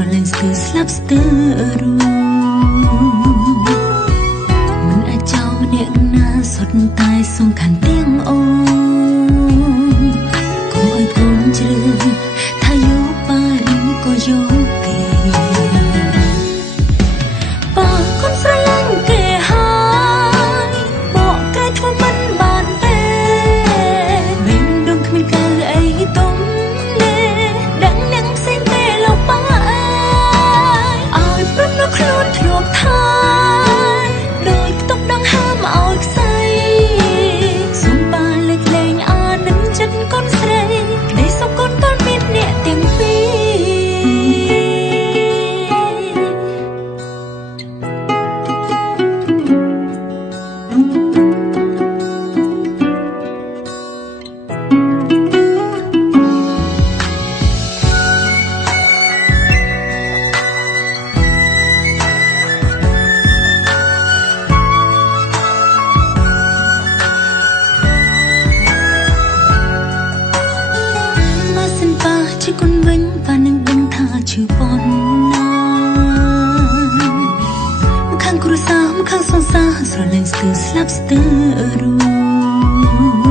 ស្រឡាញ់ស្ទើរស្លាប់ស្ទើររួមិនអាចចោលម្នាក់ណាសុទ្ធតែសំខាន់ទាំងអូនគួរឲ្យកូនជ្រើថាយកបារីក៏យកគេបើកូនស្រឡាញ់គេហើយបកគេធ្វើមិនបានទេវិញដងគ្មានកើអីទុំដឹងនឹងផ្សេងទេលោកប៉ាអើយឲ្យព្រមនៅខ្លួនធ្លាប់ថាដោយខ្ទប់ដងហើមឲ្យខ្សែសុំប៉ាលើកលែងអានឹងចិត្តកូនស្រីក្តីសុំកូនកូនមានអ្នកទាំងពីរជាគុណវិញប៉ានឹងដឹងថាឈឺប៉ុណ្ណាម្ខាងគ្រួសារម្ខាងសង្សារស្រឡាញ់ស្ទើរស្លាប់ស្ទើររួ